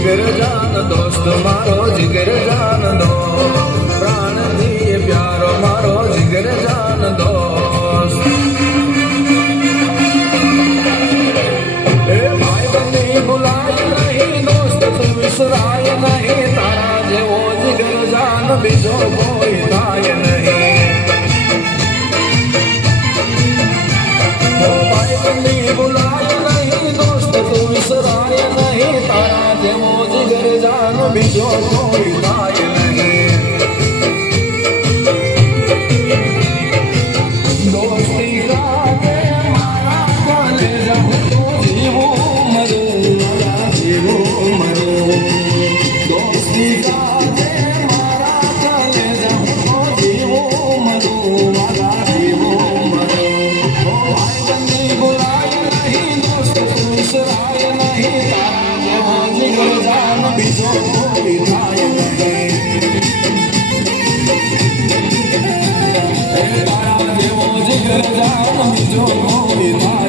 जिगर जान दोस्त मारो जिगर जान दो प्राण दिए प्यारो मारो जिगर जान दोस्त ए भाई बंदी बुलाए नहीं दोस्त तू विसराय नहीं तारा जेवो जिगर जान बीजो कोई थाय नहीं भाई बंदी बुलाए नहीं दोस्त तू विसराय नहीं तारा जेवो जिगर जान बीजो कोई थाय नहीं दोस्ती का के मारा कलेजा तू जीवो मरो मारा जीवो मरो दोस्ती का के मारा कलेजा तू जीवो मरो मारा जीवो मरो ओ भाई बंदी बुलाए नहीं दोस्त तू विसराय नहीं तारा जेवो जिगर जान बीजो कोई थाय नहीं तारा जेवो जिगर जान बीजो कोई थाय